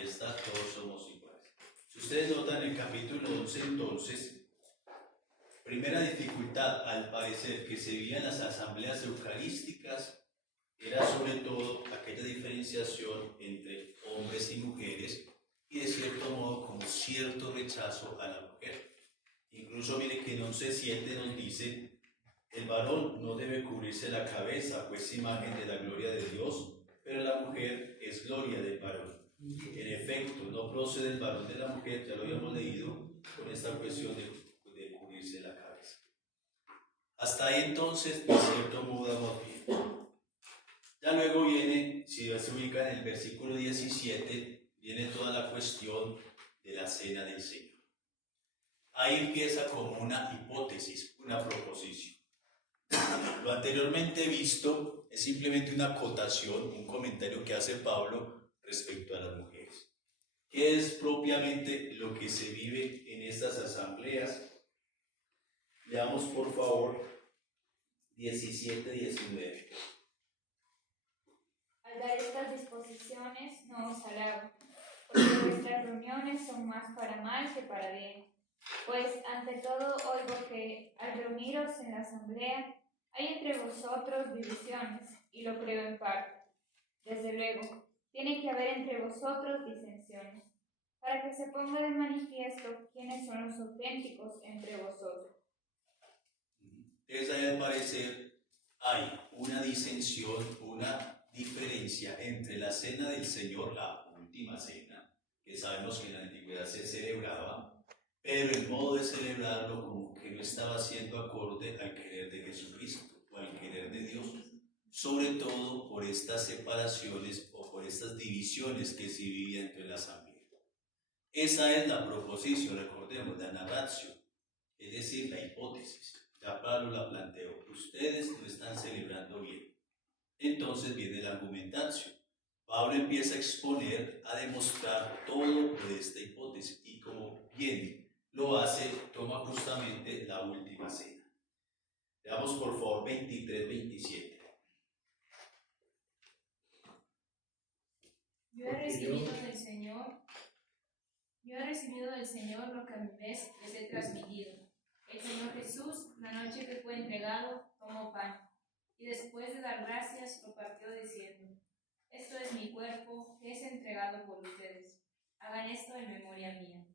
ahí está, todos somos iguales. Si ustedes notan en el capítulo 11, entonces, primera dificultad, al parecer, que se veía en las asambleas eucarísticas, era sobre todo aquella diferenciación entre hombres y mujeres y de cierto modo como cierto rechazo a la mujer. Incluso mire que en 11:7 nos dice: el varón no debe cubrirse la cabeza, pues es imagen de la gloria de Dios, pero la mujer es gloria del varón. En efecto, no procede el varón de la mujer, ya lo habíamos leído, con esta cuestión de cubrirse la cabeza. Hasta ahí entonces, de cierto modo, vamos bien. Ya luego viene, si se ubica en el versículo 17, viene toda la cuestión de la cena del Señor. Ahí empieza como una hipótesis, una proposición. Lo anteriormente visto es simplemente una acotación, un comentario que hace Pablo respecto a las mujeres. ¿Qué es propiamente lo que se vive en estas asambleas? Leamos por favor 17-19. Al dar estas disposiciones no os alabo, porque vuestras reuniones son más para mal que para bien. Pues ante todo oigo que al reuniros en la asamblea hay entre vosotros divisiones, y lo creo en parte. Desde luego, tiene que haber entre vosotros disensiones, para que se ponga de manifiesto quiénes son los auténticos entre vosotros. Entonces ahí al parecer hay una disensión, una diferencia entre la cena del Señor, la última cena, que sabemos que en la antigüedad se celebraba, pero el modo de celebrarlo como que no estaba siendo acorde al querer de Jesucristo o al querer de Dios, sobre todo por estas separaciones o por estas divisiones que se vivían entre la asamblea. Esa es la proposición, recordemos, la narratio, es decir, la hipótesis. Ya Pablo la planteó: ustedes lo están celebrando bien. Entonces viene la argumentación. Pablo empieza a exponer, a demostrar todo de esta hipótesis, y como viene, lo hace, toma justamente la última cena. Veamos por favor 23-27. Yo he recibido del Señor lo que a mi vez les he transmitido. El Señor Jesús, la noche que fue entregado, tomó pan, y después de dar gracias lo partió diciendo: esto es mi cuerpo, que es entregado por ustedes. Hagan esto en memoria mía.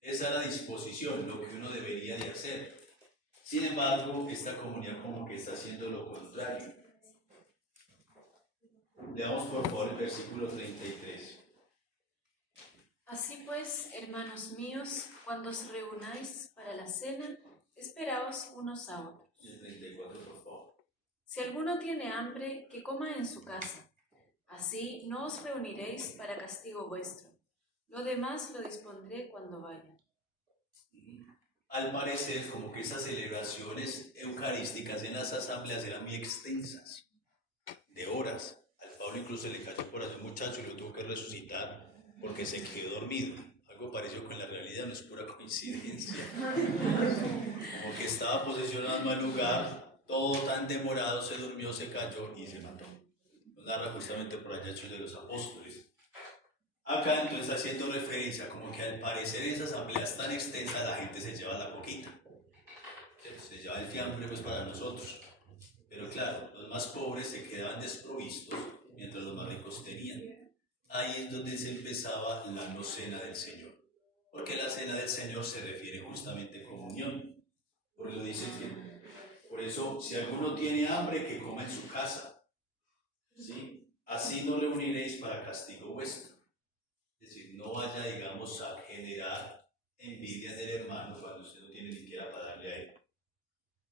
Esa es la disposición, lo que uno debería de hacer. Sin embargo, esta comunidad como que está haciendo lo contrario. Leamos por favor el versículo 33. Así pues, hermanos míos, cuando os reunáis para la cena, esperaos unos a otros. El 34, por favor. Si alguno tiene hambre, que coma en su casa. Así no os reuniréis para castigo vuestro. Lo demás lo dispondré cuando vaya. Al parecer, como que esas celebraciones eucarísticas en las asambleas eran muy extensas, de horas. Al Pablo incluso le cayó por ahí un muchacho y lo tuvo que resucitar porque se quedó dormido. Algo parecido con la realidad, no es pura coincidencia. Como que estaba posesionado en mal lugar, todo tan demorado, se durmió, se cayó y se mató. Nos narra justamente por allá Hechos de los Apóstoles. Acá entonces haciendo referencia como que al parecer en esas asambleas tan extensas la gente se lleva la coquita, se lleva el fiambre pues para nosotros, pero claro, los más pobres se quedaban desprovistos mientras los más ricos tenían. Ahí es donde se empezaba la no cena del Señor, porque la cena del Señor se refiere justamente a comunión, porque lo dice que por eso si alguno tiene hambre que coma en su casa, ¿sí? Así no reuniréis para castigo vuestro. Es decir, no vaya, digamos, a generar envidia del hermano cuando usted no tiene ni siquiera para darle a él.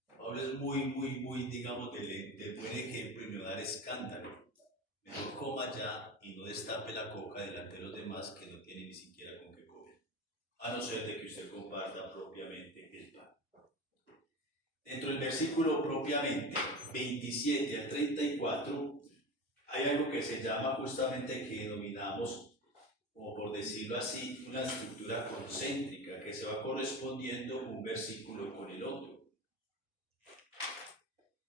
Pablo es muy, digamos, de buen ejemplo y no dar escándalo. Mejor coma ya y no destape la coca delante de los demás que no tienen ni siquiera con qué comer. A no ser de que usted comparta propiamente el pan. Dentro del versículo propiamente 27 al 34 hay algo que se llama justamente, que denominamos, como por decirlo así, una estructura concéntrica que se va correspondiendo un versículo con el otro.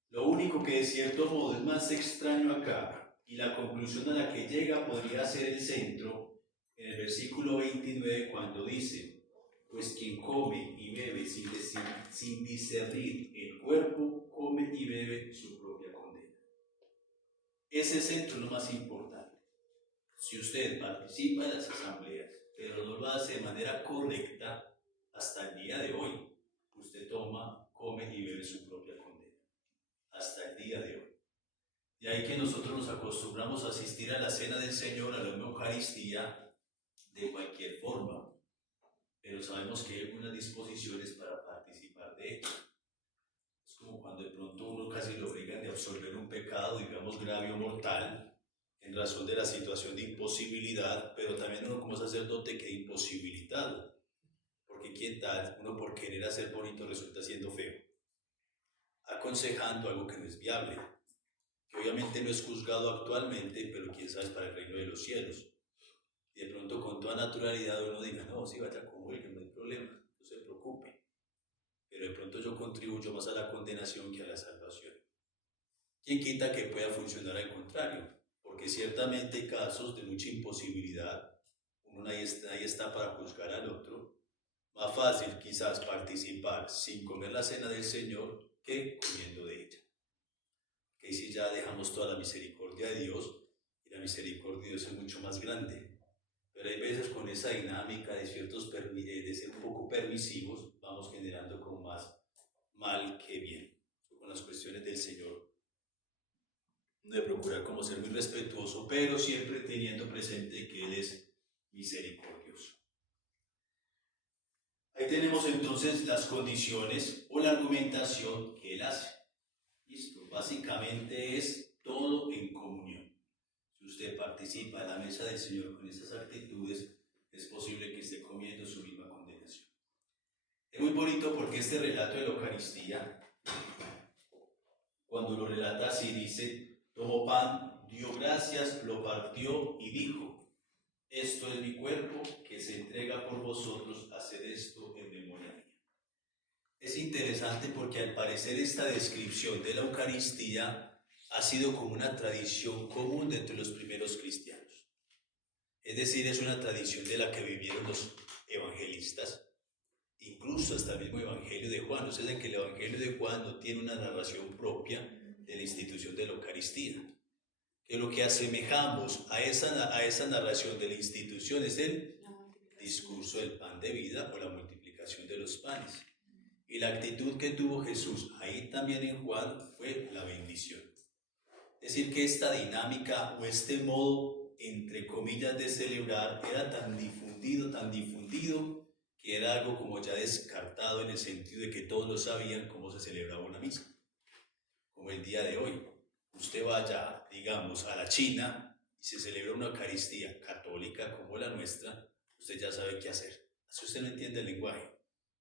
Lo único que de cierto modo es más extraño acá Y la conclusión a la que llega podría ser el centro en el versículo 29 cuando dice: pues quien come y bebe sin discernir el cuerpo, come y bebe su propia condena. Ese centro es lo más importante. Si usted participa en las asambleas, pero no lo hace de manera correcta, hasta el día de hoy, usted toma, come y bebe su propia condena. Hasta el día de hoy. De ahí que nosotros nos acostumbramos a asistir a la cena del Señor, a la Eucaristía, de cualquier forma. Pero sabemos que hay algunas disposiciones para participar de ella. Es como cuando de pronto uno casi lo obligan de absorber un pecado, digamos grave o mortal, en razón de la situación de imposibilidad, pero también uno como sacerdote queda imposibilitado. Porque ¿quién tal? Uno por querer hacer bonito resulta siendo feo, aconsejando algo que no es viable, que obviamente no es juzgado actualmente, pero quién sabe es para el reino de los cielos. Y de pronto con toda naturalidad uno diga: no, sí, vaya como él, que no hay problema, no se preocupe. Pero de pronto yo contribuyo más a la condenación que a la salvación. ¿Quién quita que pueda funcionar al contrario? Porque ciertamente hay casos de mucha imposibilidad, uno nadie está para juzgar al otro. Más fácil quizás participar sin comer la cena del Señor que comiendo de ella. Que si ya dejamos toda la misericordia de Dios, y la misericordia de Dios es mucho más grande. Pero hay veces con esa dinámica de de ser un poco permisivos, vamos generando como más mal que bien. Con las cuestiones del Señor, de procurar como ser muy respetuoso, pero siempre teniendo presente que Él es misericordioso. Ahí tenemos entonces las condiciones o la argumentación que Él hace. Listo, básicamente es todo en comunión. Si usted participa en la mesa del Señor con esas actitudes, es posible que esté comiendo su misma condenación. Es muy bonito porque este relato de la Eucaristía, cuando lo relata así, dice: tomó pan, dio gracias, lo partió y dijo: esto es mi cuerpo que se entrega por vosotros, haced esto en memoria mía. Es interesante porque al parecer esta descripción de la Eucaristía ha sido como una tradición común entre los primeros cristianos. Es decir, es una tradición de la que vivieron los evangelistas, incluso hasta el mismo Evangelio de Juan. Ustedes saben que el Evangelio de Juan no tiene una narración propia de la institución de la Eucaristía. Que lo que asemejamos a esa narración de la institución es el discurso del pan de vida o la multiplicación de los panes. Y la actitud que tuvo Jesús ahí también en Juan fue la bendición. Es decir, que esta dinámica o este modo, entre comillas, de celebrar era tan difundido, que era algo como ya descartado en el sentido de que todos lo sabían cómo se celebraba una misa. Como el día de hoy. Usted vaya, digamos, a la China y se celebra una Eucaristía católica como la nuestra, usted ya sabe qué hacer. Así usted no entiende el lenguaje.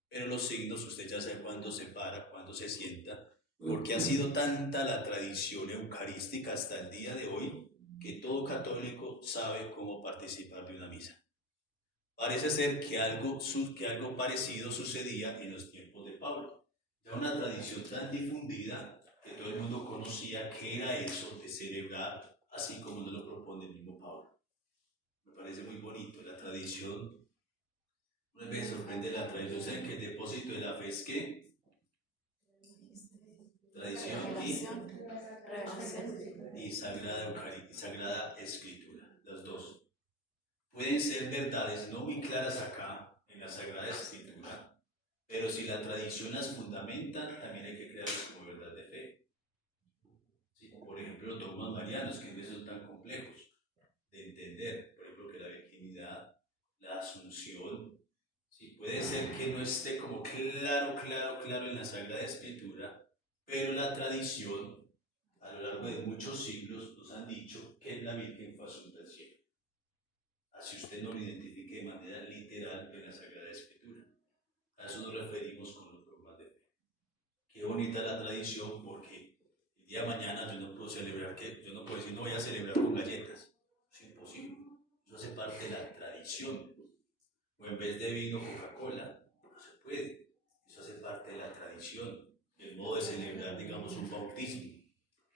Pero los signos usted ya sabe cuándo se para, cuándo se sienta, porque ha sido tanta la tradición eucarística hasta el día de hoy que todo católico sabe cómo participar de una misa. Parece ser que algo parecido sucedía en los tiempos de Pablo. Ya una tradición tan difundida que todo el mundo conocía que era eso de celebrar así como nos lo propone el mismo Pablo. Me parece muy bonito la tradición. Una vez sorprende la tradición. ¿Saben que el depósito de la fe es qué? Tradición y sagrada escritura. Las dos. Pueden ser verdades no muy claras acá en la Sagrada Escritura, pero si la tradición las fundamenta, también hay que crearlas como verdad de fe. ¿Sí? Por ejemplo, los dogmas marianos, que a veces son tan complejos de entender, por ejemplo, que la virginidad, la asunción, ¿sí? Puede ser que no esté como claro en la Sagrada Escritura, pero la tradición, a lo largo de muchos siglos, nos han dicho que la Virgen fue asunta al cielo. Así usted no lo identifique de manera literal en la Sagrada Escritura. A eso nos referimos con los dogmas de fe. Qué bonita la tradición, porque el día de mañana yo no puedo decir no voy a celebrar con galletas. Es imposible. Eso hace parte de la tradición. O en vez de vino, Coca-Cola. No se puede. Eso hace parte de la tradición. El modo de celebrar, digamos, un bautismo.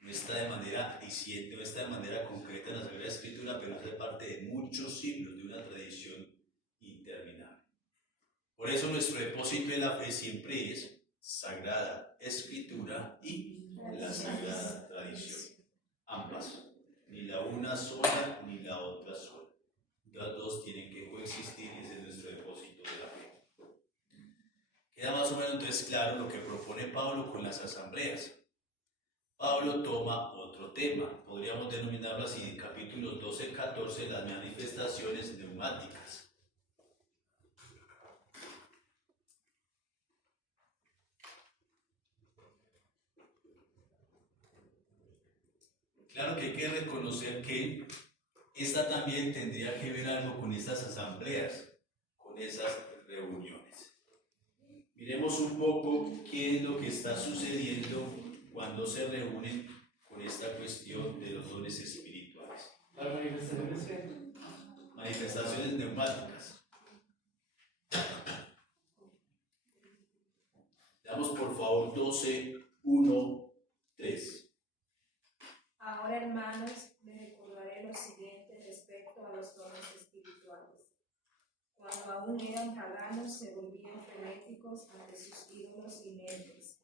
No está de manera suficiente, no está de manera concreta en la Sagrada Escritura, pero hace parte de muchos siglos de una tradición interminable. Por eso nuestro depósito de la fe siempre es Sagrada Escritura y la Sagrada Tradición. Ambas, ni la una sola ni la otra sola. Las dos tienen que coexistir y ese es nuestro depósito de la fe. Queda más o menos entonces claro lo que propone Pablo con las asambleas. Pablo toma otro tema, podríamos denominarlo así, en capítulos 12 y 14, las manifestaciones neumáticas. Claro que hay que reconocer que esta también tendría que ver algo con esas asambleas, con esas reuniones. Miremos un poco qué es lo que está sucediendo cuando se reúnen con esta cuestión de los dones espirituales. ¿Las manifestaciones qué? Manifestaciones neumáticas. Damos por favor 12, 1, 3. Ahora, hermanos, les recordaré lo siguiente respecto a los dones espirituales. Cuando aún eran paganos, se volvían frenéticos ante sus ídolos ineptos.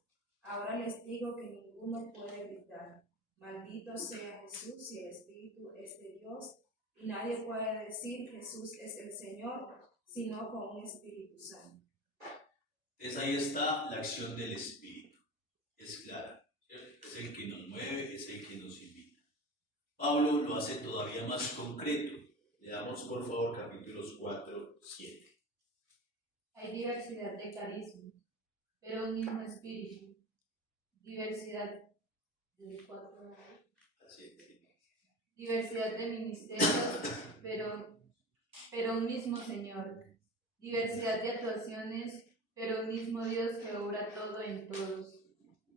Ahora les digo que ninguno puede gritar: maldito sea Jesús, si el Espíritu es de Dios, y nadie puede decir Jesús es el Señor, sino con un Espíritu Santo. Entonces ahí está la acción del Espíritu. Es clara, ¿cierto? Es el que nos mueve, es el que nos invita. Pablo lo hace todavía más concreto. Leamos por favor capítulos 4, 7. Hay diversidad de carismas, pero un mismo espíritu. Diversidad de diversidad de ministerios, pero un mismo Señor. Diversidad de actuaciones, pero un mismo Dios que obra todo en todos.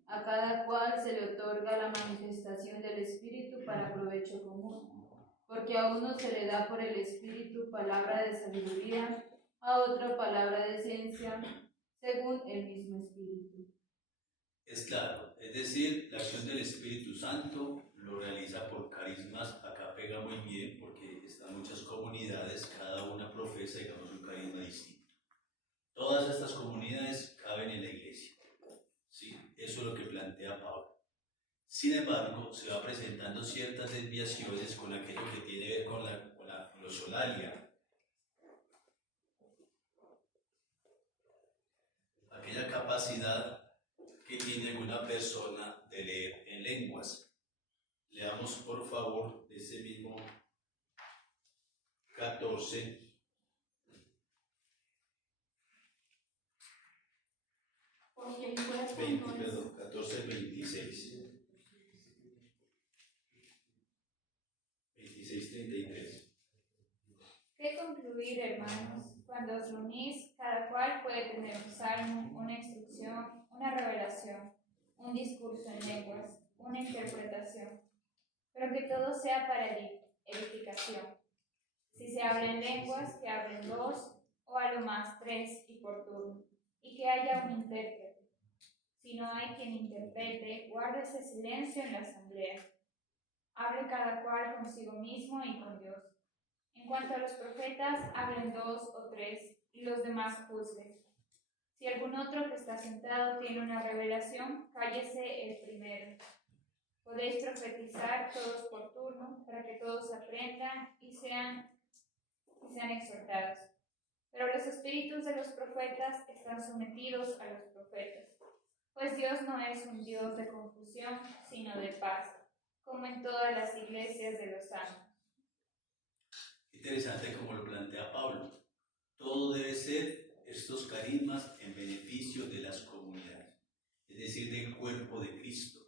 A cada cual se le otorga la manifestación del Espíritu para provecho común, porque a uno se le da por el Espíritu palabra de sabiduría, a otro palabra de ciencia, según el mismo Espíritu. Es claro, es decir, la acción del Espíritu Santo lo realiza por carismas. Acá pega muy bien porque están muchas comunidades, cada una profesa, digamos, un carisma distinto. Todas estas comunidades caben en la iglesia. Sí, eso es lo que plantea Pablo. Sin embargo, se va presentando ciertas desviaciones con aquello que tiene que ver con la glosolalia, aquella capacidad que tiene alguna persona de leer en lenguas. Leamos por favor ese mismo 14. 14, 26. 26, 33. ¿Qué concluir, hermanos? Cuando os reunís, cada cual puede tener un salmo, una instrucción, una revelación, un discurso en lenguas, una interpretación, pero que todo sea para edificación. Si se hablan lenguas, que hablen 2 o a lo más 3 y por turno, y que haya un intérprete. Si no hay quien interprete, guárdese silencio en la asamblea. Hable cada cual consigo mismo y con Dios. En cuanto a los profetas, hablen 2 o 3, y los demás juzguen. Si algún otro que está sentado tiene una revelación, cállese el primero. Podéis profetizar todos por turno, para que todos aprendan y sean exhortados. Pero los espíritus de los profetas están sometidos a los profetas. Pues Dios no es un Dios de confusión, sino de paz, como en todas las iglesias de los santos. Interesante como lo plantea Pablo. Todo debe ser estos carismas en beneficio de las comunidades, es decir, del cuerpo de Cristo.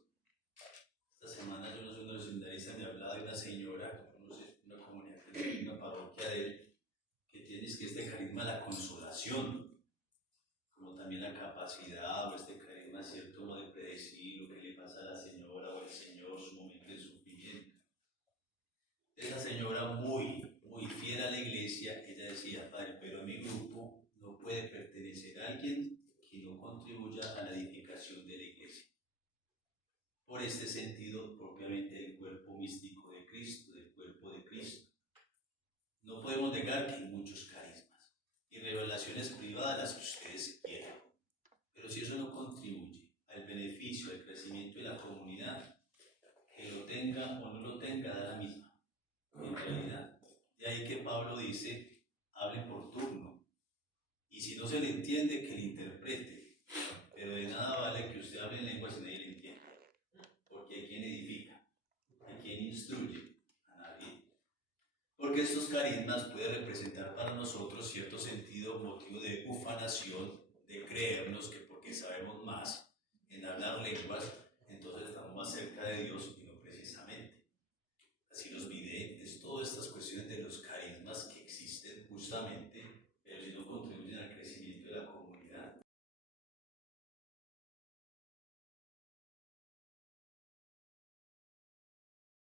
Esta semana yo no sé, uno de los seminaristas me hablaba de una señora, no sé, una comunidad, una parroquia de él, que tiene que este carisma de la consolación, como también la capacidad o este carisma cierto modo de predecir lo que le pasa a la señora o al señor, su momento de sufrimiento. Esa señora muy fiel a la iglesia, ella decía: padre, pero a mi grupo no puede pertenecer a alguien que no contribuya a la edificación de la iglesia. Por este sentido propiamente tenga o no lo tenga, da la misma. En realidad, de ahí que Pablo dice, hable por turno. Y si no se le entiende, que le interprete. Pero de nada vale que usted hable en lenguas y nadie le entienda. Porque hay quien edifica, hay quien instruye, a nadie. Porque estos carismas pueden representar para nosotros cierto sentido, motivo de ufanación, de creernos que porque sabemos más en hablar lenguas, entonces estamos más cerca de Dios